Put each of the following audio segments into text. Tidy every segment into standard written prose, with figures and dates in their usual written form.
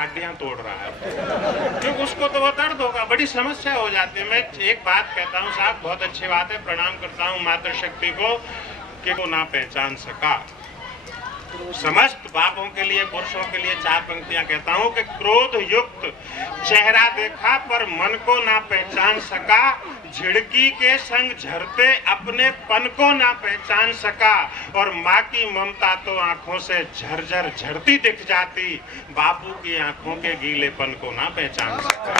हड्डियां तोड़ रहा है, क्योंकि उसको तो वो दर्द होगा, बड़ी समस्या हो जाती है। मैं एक बात कहता हूँ साहब, बहुत अच्छी बात है, प्रणाम करता हूँ मातृशक्ति को कि वो ना पहचान सका। समस्त बापों के लिए, पुरुषों के लिए 4 पंक्तियां कहता हूं कि क्रोध युक्त चेहरा देखा पर मन को ना पहचान सका, झिड़की के संग झरते अपने पन को ना पहचान सका, और माँ की ममता तो आंखों से झरझर झरती दिख जाती, बापू की आंखों के गीलेपन को ना पहचान सका।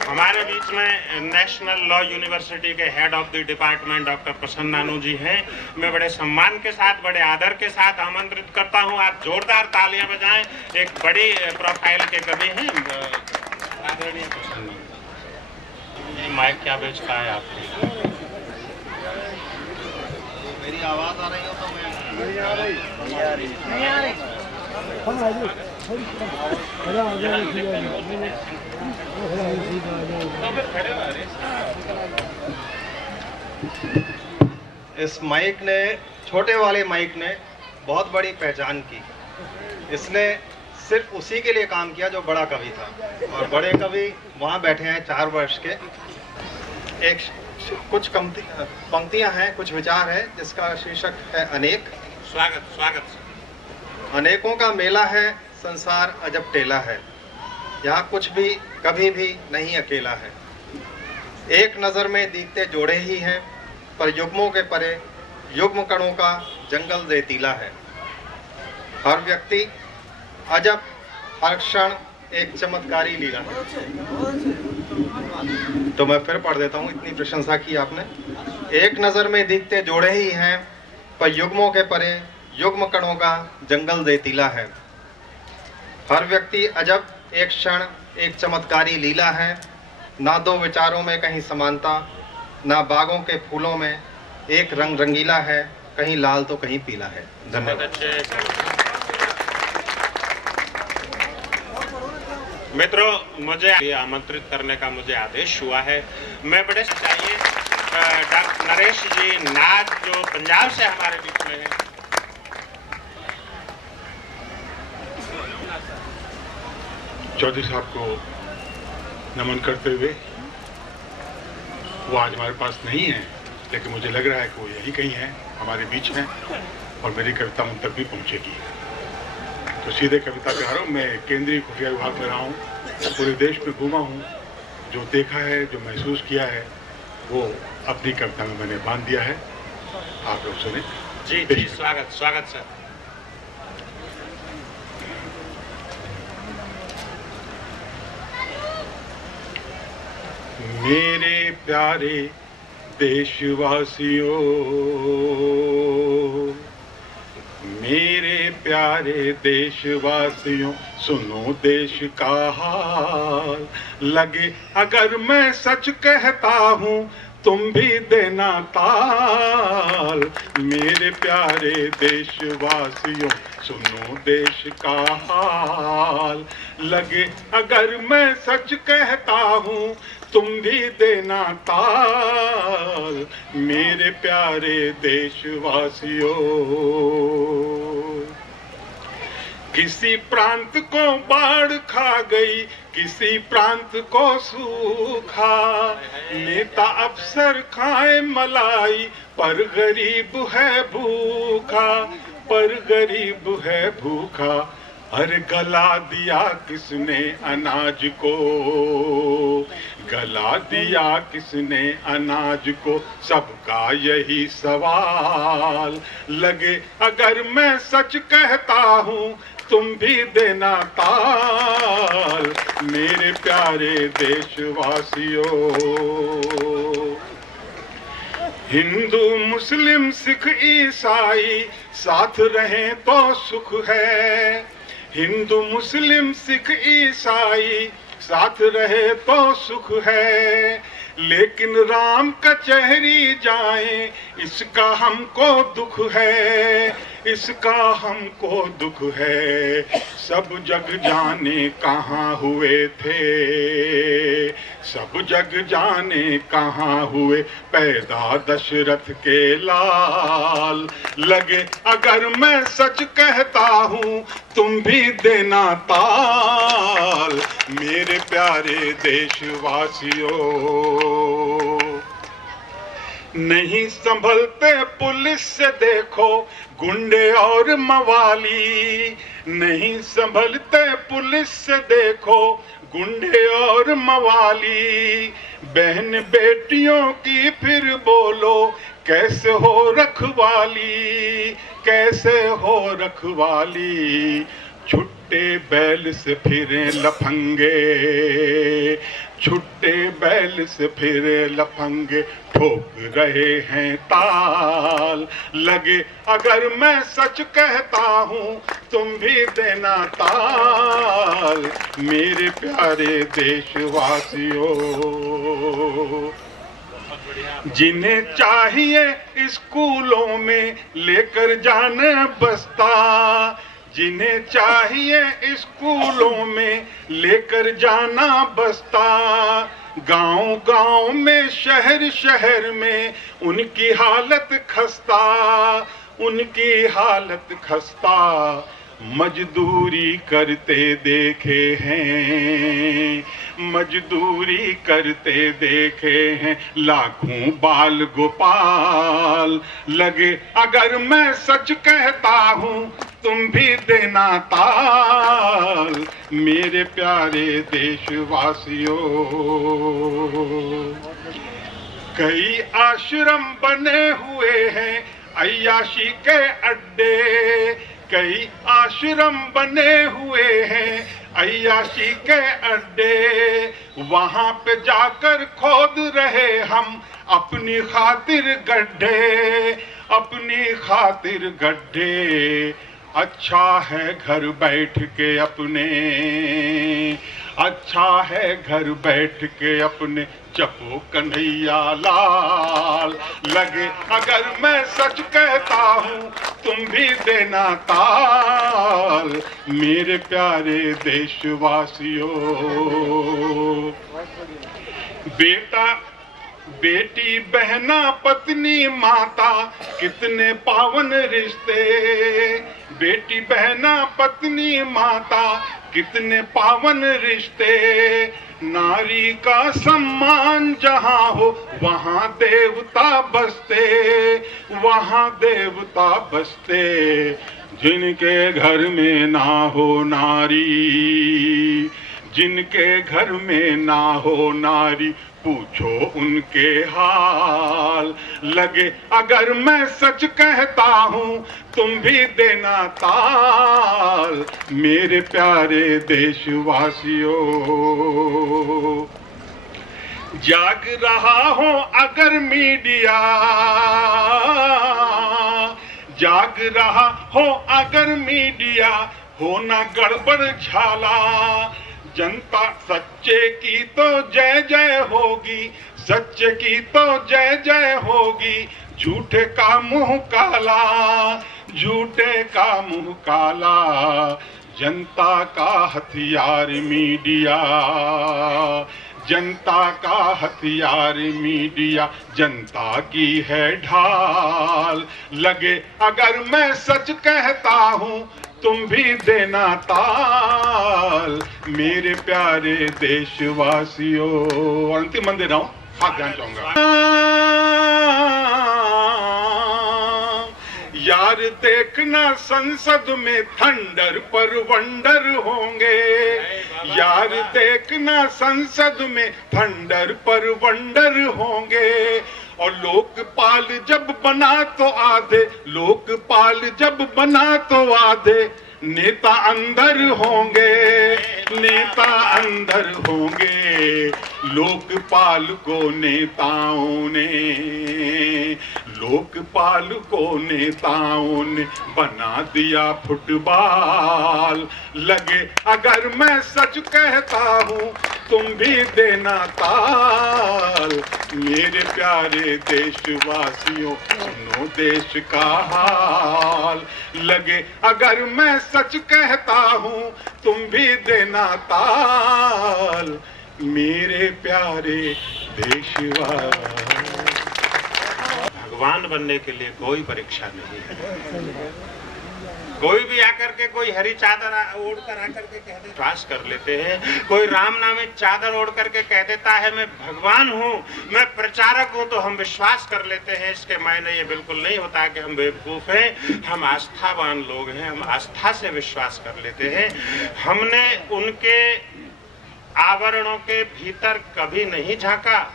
हमारे बीच में नेशनल लॉ यूनिवर्सिटी के head of the department doctor Prasannanu ji हैं। मैं बड़े सम्मान के साथ, बड़े आदर के साथ आमंत्रित करता हूं, आप जोरदार तालियां बजाएं। एक बड़ी प्रोफाइल के कवि हैं आदरणीय प्रसन्नानु। ये माइक क्या बेचता है आपको? मेरी आवाज आ रही हो तो मैं नहीं आ रही। इस माइक ने, छोटे वाले माइक ने बहुत बड़ी पहचान की। इसने सिर्फ उसी के लिए काम किया जो बड़ा कवि था, और बड़े कवि वहाँ बैठे हैं 4 वर्ष के। एक कुछ पंक्तियां हैं, कुछ विचार है, जिसका शीर्षक है अनेक। स्वागत। अनेकों का मेला है, संसार अजब टेला है, यहाँ कुछ भी कभी भी नहीं अकेला है। एक नज़र में दिखते जोड़े ही हैं, पर युग्मों के परे युग्म कणों का जंगल रेतीला है। हर व्यक्ति अजब, हर क्षण एक चमत्कारी लीला है। तो मैं फिर पढ़ देता हूँ, इतनी प्रशंसा की आपने। एक नज़र में दिखते जोड़े ही हैं, पर युग्मों के परे युग्म कणों का जंगल रेतीला है। हर व्यक्ति अजब, एक क्षण एक चमत्कारी लीला है। ना दो विचारों में कहीं समानता, ना बागों के फूलों में एक रंग रंगीला है, कहीं लाल तो कहीं पीला है। धन्यवाद। मित्रों, मुझे आमंत्रित करने का मुझे आदेश हुआ है। मैं बड़े चाहिए डॉक्टर नरेश जी नाग, जो पंजाब से हमारे बीच में है। चौधरी साहब को नमन करते हुए, वो आज हमारे पास नहीं है, लेकिन मुझे लग रहा है कि वो यहीं कहीं है, हमारे बीच में, और मेरी कविता उन तक भी पहुंचेगी। तो सीधे कविता पे आ रहा हूँ। मैं केंद्रीय खुफिया विभाग में रहा हूँ, पूरे देश में घूमा हूँ, जो देखा है, जो महसूस किया है, वो अपनी कविता में मैंने बांध दिया है। आप लोग सुने। जी, स्वागत सर। मेरे प्यारे देशवासियों, मेरे प्यारे देशवासियों, सुनो देश का हाल। लगे अगर मैं सच कहता हूँ, तुम भी देना ताल। मेरे प्यारे देशवासियों, सुनो देश का हाल। लगे अगर मैं सच कहता हूँ, तुम भी देना ताल। मेरे प्यारे देशवासियों, किसी प्रांत को बाढ़ खा गई, किसी प्रांत को सूखा। नेता अफसर खाए मलाई, पर गरीब है भूखा, पर गरीब है भूखा। अरे गला दिया किसने अनाज को, गला दिया किसने अनाज को, सबका यही सवाल। लगे अगर मैं सच कहता हूँ, तुम भी देना ताल। मेरे प्यारे देशवासियों, हिंदू मुस्लिम सिख ईसाई साथ रहें तो सुख है। हिंदू मुस्लिम सिख ईसाई साथ रहे तो सुख है। लेकिन राम कचहरी जाएं इसका हमको दुख है, इसका हमको दुख है। सब जग जाने कहाँ हुए थे, सब जग जाने कहाँ हुए पैदा दशरथ के लाल। लगे अगर मैं सच कहता हूँ तुम भी देना ताल, मेरे प्यारे देशवासियों। नहीं संभलते पुलिस से देखो गुंडे और मवाली, नहीं संभलते पुलिस से देखो गुंडे और मवाली। बहन बेटियों की फिर बोलो कैसे हो रखवाली, कैसे हो रखवाली। छुट्टे बैल से फिरे लफंगे, छुट्टे बैल से फिरे लफंगे ठोक रहे हैं ताल। लगे अगर मैं सच कहता हूँ तुम भी देना ताल, मेरे प्यारे देशवासियों। जिन्हें चाहिए स्कूलों में लेकर जाने बस्ता, जिन्हें चाहिए स्कूलों में लेकर जाना बस्ता। गांव गांव में शहर शहर में उनकी हालत खस्ता, उनकी हालत खस्ता। मजदूरी करते देखे हैं, मजदूरी करते देखे हैं लाखों बाल गोपाल। लगे अगर मैं सच कहता हूँ तुम भी देना ताल, मेरे प्यारे देशवासियों। कई आश्रम बने हुए हैं अय्याशी के अड्डे, कई आश्रम बने हुए हैं अय्याशी के अड्डे। वहां पे जाकर खोद रहे हम अपनी खातिर गड्ढे, अपनी खातिर गड्ढे। अच्छा है घर बैठ के अपने, अच्छा है घर बैठ के अपने जपो कन्हैया लाल। लगे अगर मैं सच कहता हूँ तुम भी देना ताल, मेरे प्यारे देशवासियों। बेटा बेटी बहना पत्नी माता कितने पावन रिश्ते, बेटी बहना पत्नी माता कितने पावन रिश्ते। नारी का सम्मान जहाँ हो वहाँ देवता बसते, वहाँ देवता बसते। जिनके घर में ना हो नारी, जिनके घर में ना हो नारी पूछो उनके हाल। लगे अगर मैं सच कहता हूँ तुम भी देना ताल, मेरे प्यारे देशवासियों। जाग रहा हो अगर मीडिया, जाग रहा हो अगर मीडिया, हो ना गड़बड़ झाला। जनता सच्चे की तो जय जय होगी, सच्चे की तो जय जय होगी। झूठे का मुंह काला, झूठे का मुंह काला। जनता का हथियार मीडिया, जनता का हथियार मीडिया। जनता की है ढाल। लगे अगर मैं सच कहता हूँ तुम भी देना ताल, मेरे प्यारे देशवासियों। अंतिम मन दे रहा हूं, हाथ ध्यान चाहूंगा। यार देखना संसद में थंडर पर वंडर होंगे, यार देखना संसद में थंडर पर वंडर होंगे। और लोकपाल जब बना तो आधे, लोकपाल जब बना तो आधे। नेता अंदर होंगे, नेता अंदर होंगे। लोकपाल को नेताओं ने, लोकपाल को नेताओं ने बना दिया फुटबॉल। लगे अगर मैं सच कहता हूँ तुम भी देना ताल। मेरे प्यारे देशवासियों सुनो देश का हाल। लगे अगर मैं सच कहता हूँ तुम भी देना ताल। मेरे प्यारे देशवासी। भगवान बनने के लिए कोई परीक्षा नहीं है। कोई भी आकर के कोई हरी चादर ओढ़ कर आकर के कह दे विश्वास कर लेते हैं। कोई राम नामित चादर ओढ़ करके कह देता है मैं भगवान हूँ, मैं प्रचारक हूँ, तो हम विश्वास कर लेते हैं। इसके मायने ये बिल्कुल नहीं होता कि हम बेवकूफ हैं। हम आस्थावान लोग हैं, हम आस्था से विश्वास कर लेते हैं। हमने उनके आवरणों के भीतर कभी नहीं झांका।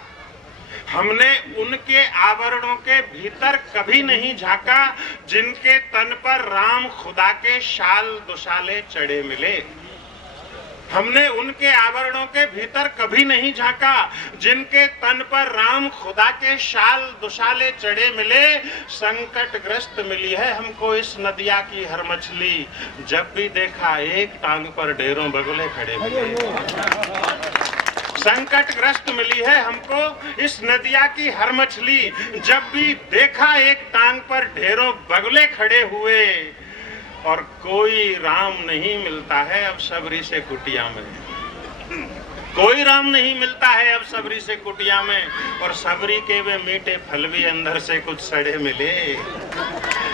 हमने उनके आवरणों के भीतर कभी नहीं झांका जिनके तन पर राम खुदा के शाल दुशाले चढ़े मिले। हमने उनके आवरणों के भीतर कभी नहीं झांका जिनके तन पर राम खुदा के शाल दुशाले चढ़े मिले। संकटग्रस्त मिली है हमको इस नदिया की हर मछली, जब भी देखा एक टांग पर ढेरों बगुले खड़े मिले। संकटग्रस्त मिली है हमको इस नदिया की हर मछली, जब भी देखा एक टांग पर ढेरों बगुले खड़े हुए। और कोई राम नहीं मिलता है अब सबरी से कुटिया में। कोई राम नहीं मिलता है अब सबरी से कुटिया में। और सबरी के वे मीठे फल भी अंदर से कुछ सड़े मिले।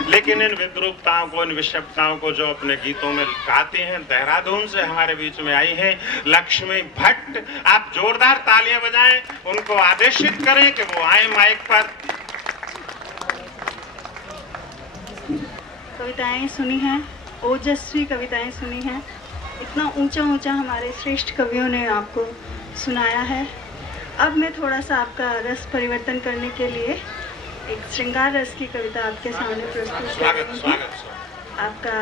लेकिन इन विद्रूपताओं को, इन विषमताओं को जो अपने गीतों में गाते हैं, देहरादून से हमारे बीच में आई हैं लक्ष्मी भट्ट। आप जोरदार तालियां बजाएं, उनको आदेशित करें कि वो आए माइक पर। कविताएं सुनी हैं, ओजस्वी कविताएं सुनी हैं। इतना ऊंचा ऊंचा हमारे श्रेष्ठ कवियों ने आपको सुनाया है। अब मैं थोड़ा सा आपका रस परिवर्तन करने के लिए एक श्रृंगार रस की कविता आपके सामने प्रस्तुत कर रही हूं। आपका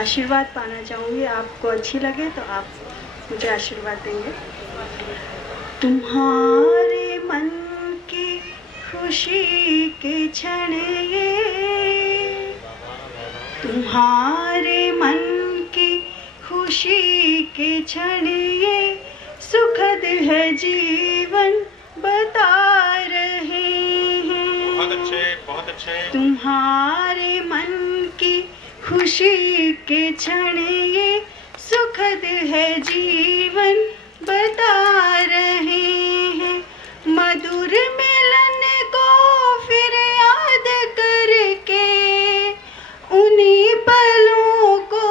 आशीर्वाद पाना चाहूँगी। आपको अच्छी लगे तो आप मुझे आशीर्वाद देंगे। तुम्हारे मन की खुशी के क्षण ये, तुम्हारे मन की खुशी के क्षण ये, सुखद है जीवन बता रहे हैं। बहुत अच्छे, बहुत अच्छे। तुम्हारे मन की खुशी के क्षण ये, सुखद है जीवन बता रहे हैं। मधुर मिलन को फिर याद करके उन्हीं पलों को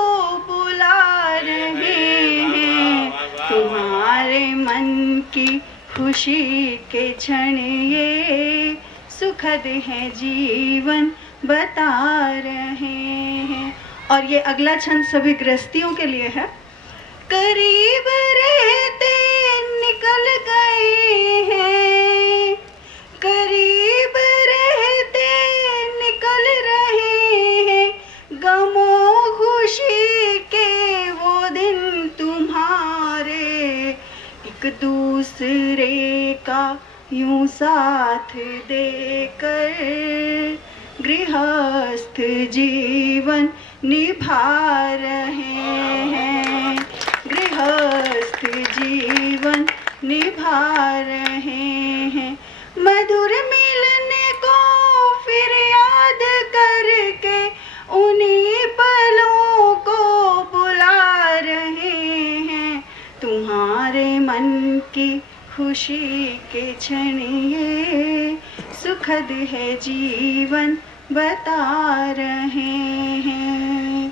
बुला रहे हैं। तुम्हारे मन की खुशी के क्षण ये, सुखद है जीवन बता रहे हैं। और ये अगला छंद सभी गृहस्थियों के लिए है। करीब रहते निकल गए हैं, करीब रहते निकल रहे हैं, गमों खुशी के वो दिन तुम्हारे, एक दूसरे का यूं साथ देकर गृहस्थ जीवन निभा रहे हैं, गृहस्थ जीवन निभा रहे हैं। मधुर मिलन को फिर याद करके उन्हीं पलों को बुला रहे हैं। तुम्हारे मन की खुशी के क्षण ये, सुखद है जीवन बता रहे हैं।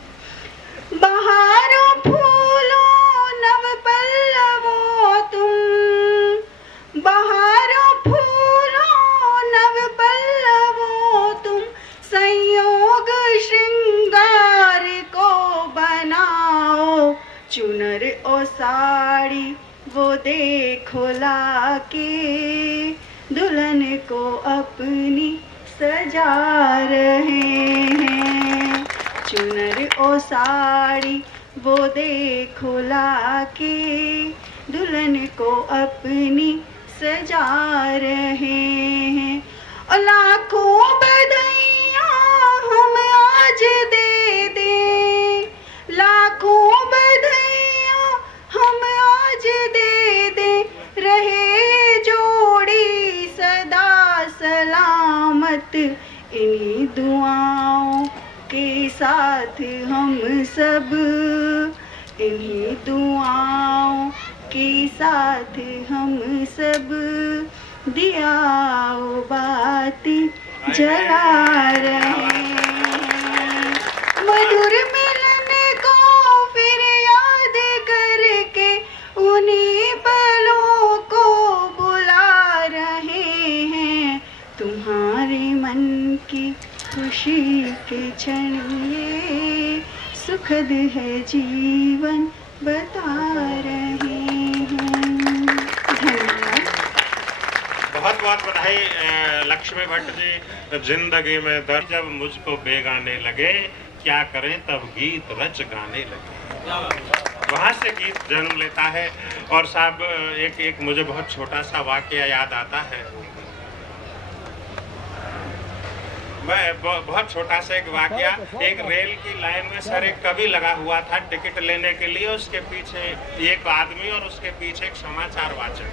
बहारों फूलों नव पल्लवों तुम, बहारों फूलों नव पल्लवों तुम, संयोग श्रृंगार को बनाओ। चुनर ओ साड़ी वो देखो लाके, दुल्हन को अपनी सजा रहे हैं। चुनर ओ साड़ी वो देखो लाके, दुल्हन को अपनी सजा रहे हैं। और लाखों बधाइयाँ हम आज दे दें, लाखों बधाइयाँ साथ हम सब, इन्हीं दुआओं के साथ हम सब दिया बाती जला रहे हैं। मधुर मिलन को फिर याद करके उन्हीं पलों को बुला रहे हैं। तुम्हारे मन की खुशी के क्षण ये सुखद है जीवन बता रहे हैं। धन्यवाद। बहुत बहुत बधाई लक्ष्मी भट्ट जी। जिंदगी में दर्द जब मुझको बेगाने लगे, क्या करें तब गीत रच गाने लगे। वहाँ से गीत जन्म लेता है। और साहब एक मुझे बहुत छोटा सा वाकया याद आता है। मैं बहुत छोटा सा एक वाकया, एक रेल की लाइन में सर एक कवि लगा हुआ था टिकट लेने के लिए। उसके पीछे एक आदमी और उसके पीछे एक समाचार वाचक,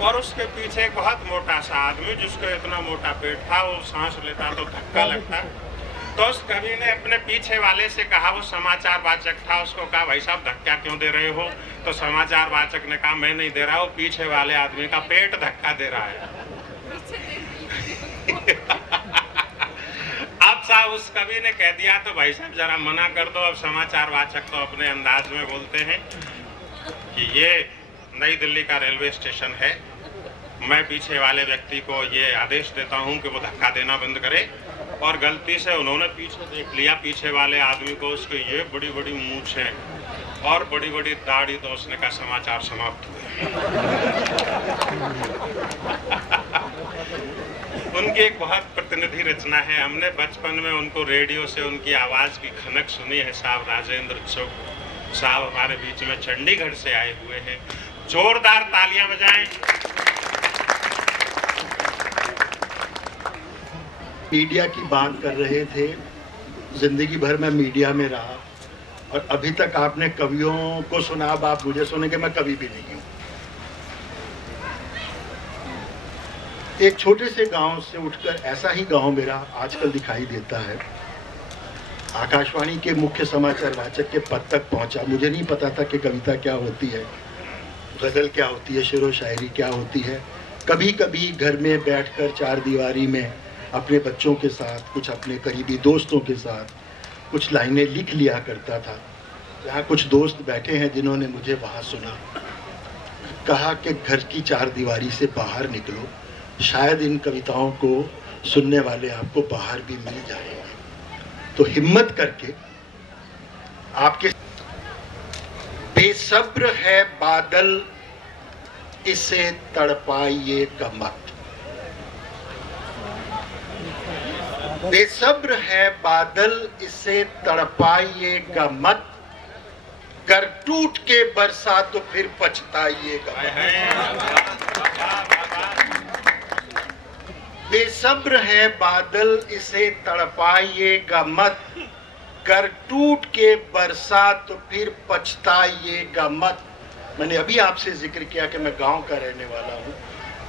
और उसके पीछे एक बहुत मोटा सा आदमी जिसको इतना मोटा पेट था, वो सांस लेता तो धक्का लगता। तो उस कवि ने अपने पीछे वाले से कहा, वो समाचार वाचक था, उसको कहा भाई साहब धक्का क्यों दे रहे हो? तो समाचार वाचक ने कहा मैं नहीं दे रहा, वो पीछे वाले आदमी का पेट धक्का दे रहा है। अब साहब उस कवि ने कह दिया तो भाई साहब जरा मना कर दो। अब समाचार वाचक तो अपने अंदाज में बोलते हैं कि ये नई दिल्ली का रेलवे स्टेशन है, मैं पीछे वाले व्यक्ति को ये आदेश देता हूँ कि वो धक्का देना बंद करे। और गलती से उन्होंने पीछे देख लिया पीछे वाले आदमी को, उसके ये बड़ी बड़ी मूंछें और बड़ी बड़ी दाढ़ी, तो उसने कहा समाचार समाप्त हुए। उनकी एक बहुत प्रतिनिधि रचना है। हमने बचपन में उनको रेडियो से उनकी आवाज की खनक सुनी है। साहब राजेंद्र चौक साहब हमारे बीच में चंडीगढ़ से आए हुए हैं। जोरदार तालियां बजाएं। मीडिया की बात कर रहे थे। जिंदगी भर मैं मीडिया में रहा और अभी तक आपने कवियों को सुना, अब आप मुझे सुनेंगे, मैं कवि भी नहीं हूँ। एक छोटे से गांव से उठकर ऐसा ही गांव मेरा आजकल दिखाई देता है। आकाशवाणी के मुख्य समाचार वाचक के पद तक पहुंचा। मुझे नहीं पता था कि कविता क्या होती है, गजल क्या होती है, शेरो शायरी क्या होती है। कभी कभी घर में बैठकर चार दीवारी में अपने बच्चों के साथ, कुछ अपने करीबी दोस्तों के साथ कुछ लाइनें लिख लिया करता था। यहाँ कुछ दोस्त बैठे हैं जिन्होंने मुझे वहाँ सुना। कहा कि घर की चार दीवारी से बाहर निकलो, शायद इन कविताओं को सुनने वाले आपको बाहर भी मिल जाएंगे। तो हिम्मत करके आपके बेसब्र है बादल इसे तड़पाइएगा मत, बेसब्र है बादल इसे तड़पाइएगा मत, कर टूट के बरसा तो फिर पछताइएगा। बेसब्र है बादल इसे तड़पाइएगा मत, कर टूट के बरसा तो फिर पछताइएगा मत। मैंने अभी आपसे जिक्र किया कि मैं गांव का रहने वाला हूँ।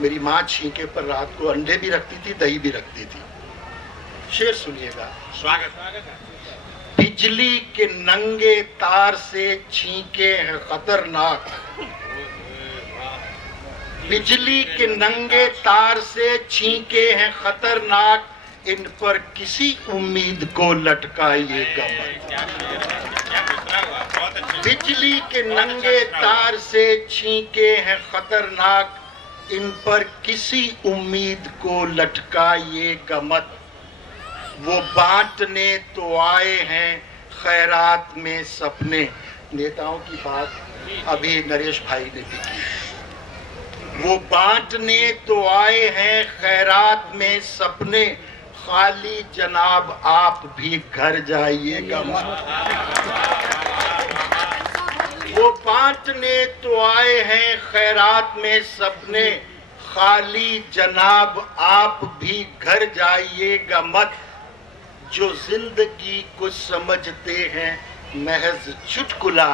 मेरी माँ छींके पर रात को अंडे भी रखती थी, दही भी रखती थी। शेर सुनिएगा। स्वागत। बिजली के नंगे तार से छींके हैं खतरनाक, बिजली के नंगे तार से छींके हैं खतरनाक, इन पर किसी उम्मीद को लटकाइएगा मत। बिजली के नंगे तार से छींके हैं खतरनाक, इन पर किसी उम्मीद को लटकाइएगा मत। वो बांटने तो आए हैं खैरात में सपने। नेताओं की बात अभी नरेश भाई ने भी की। वो बांटने तो आए हैं खैरात में सपने, खाली जनाब आप भी घर जाइएगा मत। वो बांटने तो आए हैं खैरात में सपने, खाली जनाब आप भी घर जाइएगा मत। जो जिंदगी को समझते हैं महज चुटकुला,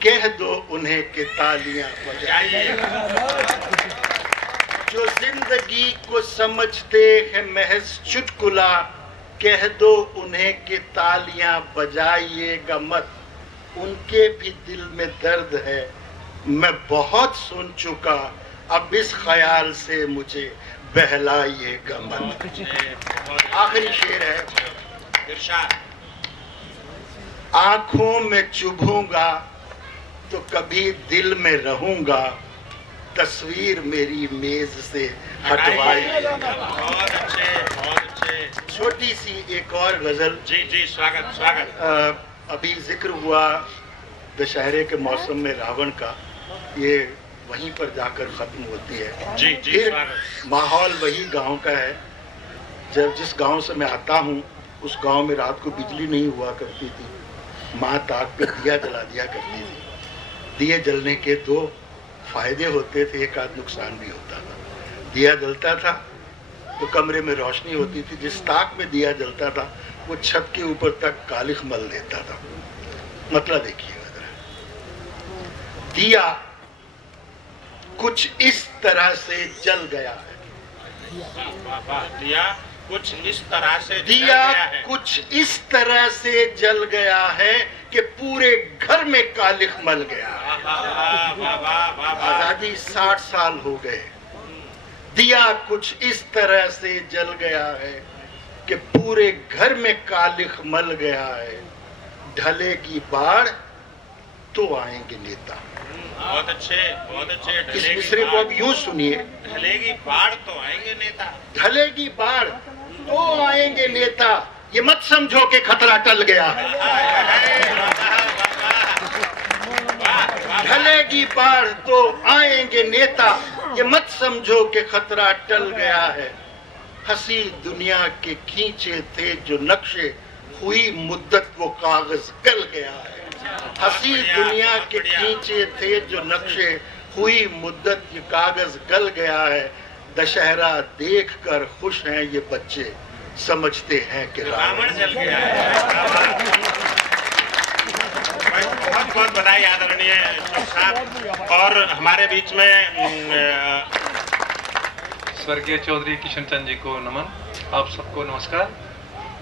कह दो उन्हें कि तालियां बजाइएगा। जो जिंदगी को समझते हैं महज चुटकुला, कह दो उन्हें कि तालियां बजाइएगा मत, उनके भी दिल में दर्द है, मैं बहुत सुन चुका, अब इस ख्याल से मुझे बहलाइएगा मत। आखिरी शेर है, इरशाद। आंखों में चुभूंगा तो कभी दिल में रहूंगा, तस्वीर मेरी मेज से हटवाइएगा। बहुत अच्छे, बहुत अच्छे। छोटी सी एक और गजल। जी जी, स्वागत स्वागत। अभी जिक्र हुआ दशहरे के मौसम में रावण का, ये वहीं पर जाकर खत्म होती है। जी जी, फिर स्वागत। माहौल वही गांव का है। जब जिस गांव से मैं आता हूँ उस गांव में रात को बिजली नहीं हुआ करती थी, माँ ताक पे दिया जला दिया करती थी। दिए जलने के दो फायदे होते थे, एक आध नुकसान भी होता था। दिया जलता था तो कमरे में रोशनी होती थी, जिस ताक में दिया जलता था वो छत के ऊपर तक कालिख मल देता था। मतलब देखिएगा जरा, दिया कुछ इस तरह से जल गया है। वाह वाह, दिया कुछ इस तरह से जल दिया गया है। कुछ इस तरह से जल गया है कि पूरे घर में कालिख मल गया। वाह वाह वाह वाह वाह वाह। आजादी 60 साल हो गए, दिया कुछ इस तरह से जल गया है कि पूरे घर में कालिख मल गया है। ढलेगी बाढ़ तो आएंगे नेता। बहुत अच्छे, बहुत अच्छे। इस ढलेगी मिसरे को बाढ़, अब यूं सुनिए, ढलेगी बाढ़ तो आएंगे नेता। ढलेगी बाढ़ तो आएंगे नेता, ये मत समझो कि खतरा टल गया है। ढलेगी बाढ़ तो आएंगे नेता, ये मत समझो कि खतरा टल गया है। हंसी दुनिया के खींचे थे जो नक्शे, हुई मुद्दत वो कागज गल गया है। हंसी दुनिया के खींचे थे जो नक्शे, हुई मुद्दत ये कागज गल गया है। दशहरा देखकर खुश हैं ये बच्चे, समझते हैं कि रावण जल गया है। बहुत बहुत बधाई आदरणीय साहब। और हमारे बीच में स्वर्गीय चौधरी किशन चंद जी को नमन। आप सबको नमस्कार।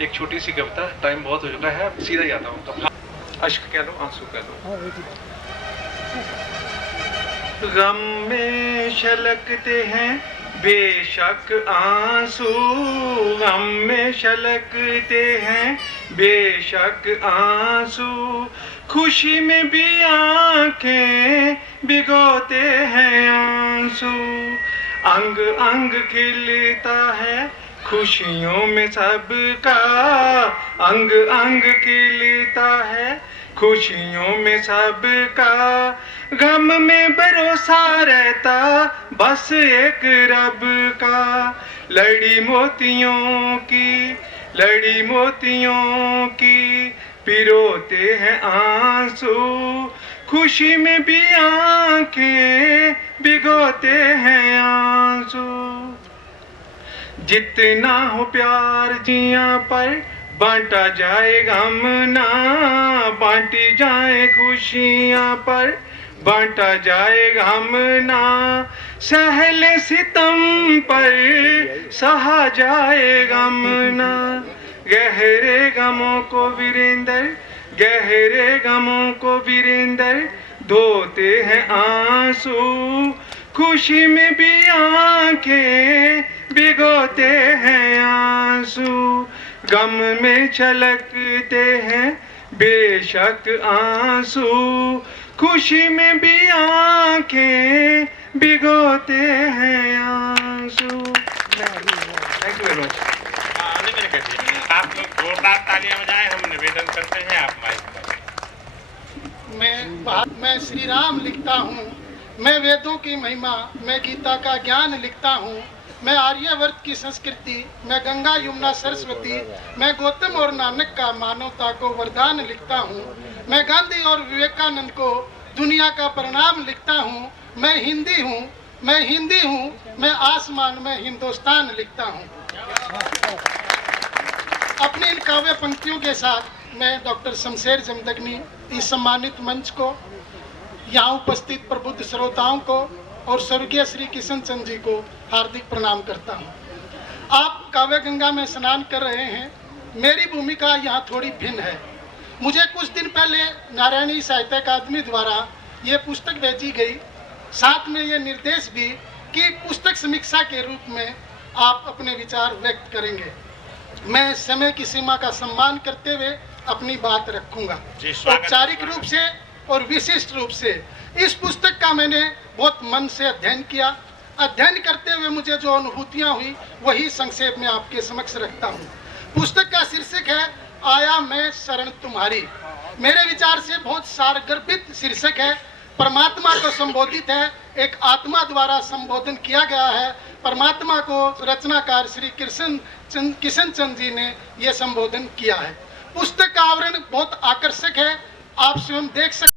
एक छोटी सी कविता, टाइम बहुत हो चुका है, सीधा ही आता हूँ। अश्क कह लो, आंसू कह लो। गम में छलकते हैं बेशक आंसू, गम में छलकते हैं बेशक आंसू, खुशी में भी आंखें भिगोते हैं आंसू। अंग अंग खिलता है खुशियों में सबका, अंग अंग खिलता है खुशियों में सबका। गम में भरोसा रहता बस एक रब का। लड़ी मोतियों की, लड़ी मोतियों की पिरोते हैं आंसू, खुशी में भी आंखें भिगोते हैं आंसू। जितना हो प्यार जिया पर बांटा जाए गम ना, बांटी जाए खुशियां पर बांटा जाए गम ना। सहले सितम पर सहा जाए गम ना। गहरे गमों को वीरेंद्र, गहरे गमों को वीरेंद्र धोते हैं आंसू, खुशी में भी आंखें भिगोते हैं आंसू। गम में छलकते हैं बेशक आंसू, खुशी में भी आंखें भिगोते हैं आंसू। Thank you very much. आप लोग जोरदार तालियां बजाएं, हम निवेदन करते हैं। आप माइक पर। मैं श्री राम लिखता हूँ, मैं वेदों की महिमा, मैं गीता का ज्ञान लिखता हूँ, मैं आर्यवर्त की संस्कृति, मैं गंगा यमुना सरस्वती, मैं गौतम और नानक का मानवता को वरदान लिखता हूँ, मैं गांधी और विवेकानंद को दुनिया का प्रणाम लिखता हूँ। मैं हिंदी हूँ, मैं हिंदी हूँ, मैं आसमान में हिंदुस्तान लिखता हूँ। अपनी इन काव्य पंक्तियों के साथ मैं डॉक्टर शमशेर जमदग्नी, इस सम्मानित मंच को, यहाँ उपस्थित प्रबुद्ध श्रोताओं को और स्वर्गीय श्री किशन चंद जी को हार्दिक प्रणाम करता हूँ। आप काव्य गंगा में स्नान कर रहे हैं। मेरी भूमिका यहाँ थोड़ी भिन्न है। मुझे कुछ दिन पहले नारायणी साहित्य अकादमी द्वारा ये पुस्तक भेजी गई, साथ में ये निर्देश भी कि पुस्तक समीक्षा के रूप में आप अपने विचार व्यक्त करेंगे। मैं समय की सीमा का सम्मान करते हुए अपनी बात रखूंगा। औपचारिक रूप से और विशिष्ट रूप से इस पुस्तक का मैंने बहुत मन से अध्ययन किया। अध्ययन करते हुए मुझे जो अनुभूतियां हुई वही संक्षेप में आपके समक्ष रखता हूँ। पुस्तक का शीर्षक है आया मैं शरण तुम्हारी। मेरे विचार से बहुत सारगर्भित शीर्षक है। परमात्मा को संबोधित है, एक आत्मा द्वारा संबोधन किया गया है। परमात्मा को रचनाकार श्री किशन चंद जी ने यह संबोधन किया है। पुस्तक का आवरण बहुत आकर्षक है, आप स्वयं देख सकते